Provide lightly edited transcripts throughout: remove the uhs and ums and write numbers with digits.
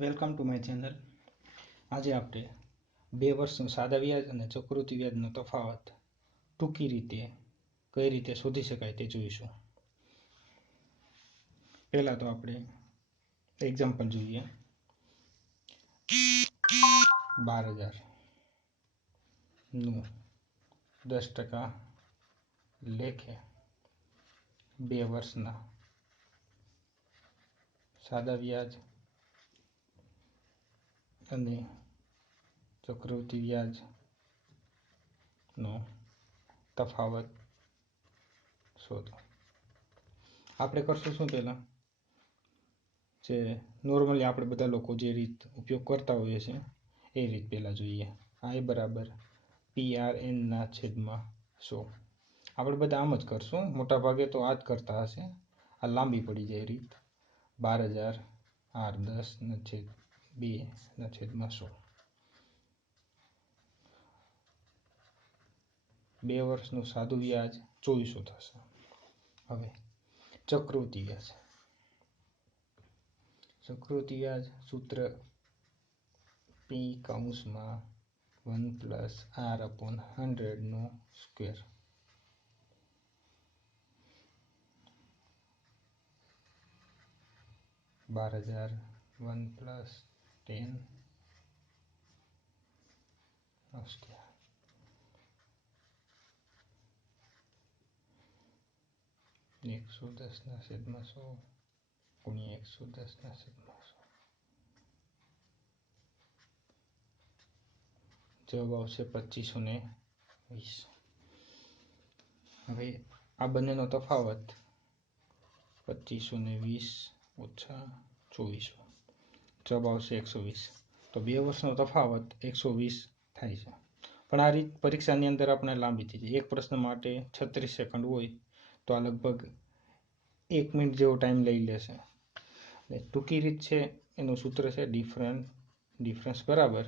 Welcome to my channel. આજે આપણે 2 વર્ષનું સાદા વ્યાજ અને ચક્રવૃદ્ધિ વ્યાજનો તફાવત ટૂંકી રીતે કઈ રીતે શોધી શકાય તે જોઈશું. પહેલાં તો આપણે એક્ઝામ્પલ જોઈએ. 12,000નું 10% લેખે 2 વર્ષના સાદા વ્યાજ અને ચક્રવૃદ્ધિ વ્યાજનો તફાવત શોધો. આપણે કરશું શું? પહેલાં જે નોર્મલી આપણે બધા લોકો જે રીત ઉપયોગ કરતા હોઈએ છીએ એ રીત પહેલાં જોઈએ. I બરાબર PRN/100. આપણે બધા આમ જ કરશું. મોટા ભાગે તો આ જ કરતા હશે. આ લાંબી પડી જાય રીત. 12,000 R 10/2/100. 2 વર્ષનું સાદું વ્યાજ 2400 થશે. હવે ચક્રવૃદ્ધિ વ્યાજ. ચક્રવૃદ્ધિ વ્યાજ સૂત્ર P(1 + R/100) સ્ક્વેર. 12,000 1 + 10 સ્ક્વેર. 110/100 ગુણ્યા 110/100. જવાબ આવશે 2520. હવે આ બંનેનો તફાવત 2520 - 2400. જવાબ આવશે 120. તો 2 વર્ષનો તફાવત 120 થાય છે. પણ આ રીત પરીક્ષાની અંદર આપણે લાંબી થઈ જાય. એક પ્રશ્ન માટે 36 સેકન્ડ હોય તો આ લગભગ 1 મિનિટ જેવો ટાઈમ લઈ લેશે. ટૂંકી રીત છે એનું સૂત્ર છે ડિફરન્સ બરાબર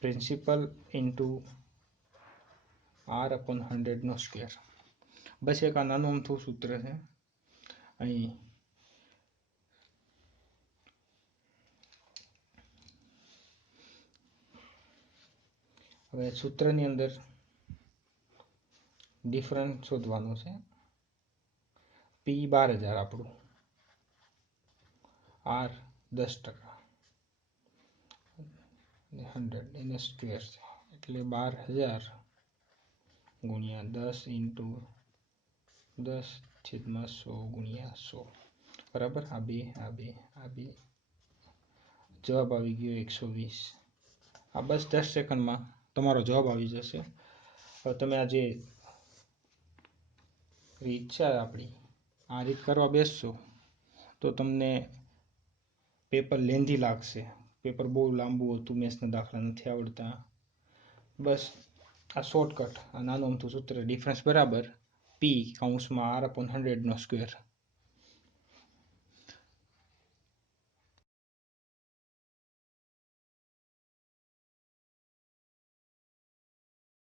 પ્રિન્સિપલ ઇન્ટુ R/100 સ્ક્વેર. બસ એક આ નાનું અમથું સૂત્ર છે. અહીં હવે સૂત્રની અંદર ડિફરન્સ શોધવાનું છે. P 12,000 આપણું, R 10% 100 એને સ્ક્વેર છે એટલે 12,000 ગુણ્યા 10 × 10/100 ગુણ્યા 100 બરાબર. આ બે જવાબ આવી ગયો 120. આ બસ 10 સેકન્ડમાં તમારો જવાબ આવી જશે. હવે તમે આ જે રીત છે આપણી આ રીત કરવા બેસશો તો તમને પેપર લેન્ધી લાગશે. પેપર બહુ લાંબુ હતું, મેથ્સના દાખલા નથી આવડતા. બસ આ શોર્ટકટ, આ નાનું અમથું સૂત્ર ડિફરન્સ બરાબર P (R/100) સ્ક્વેર.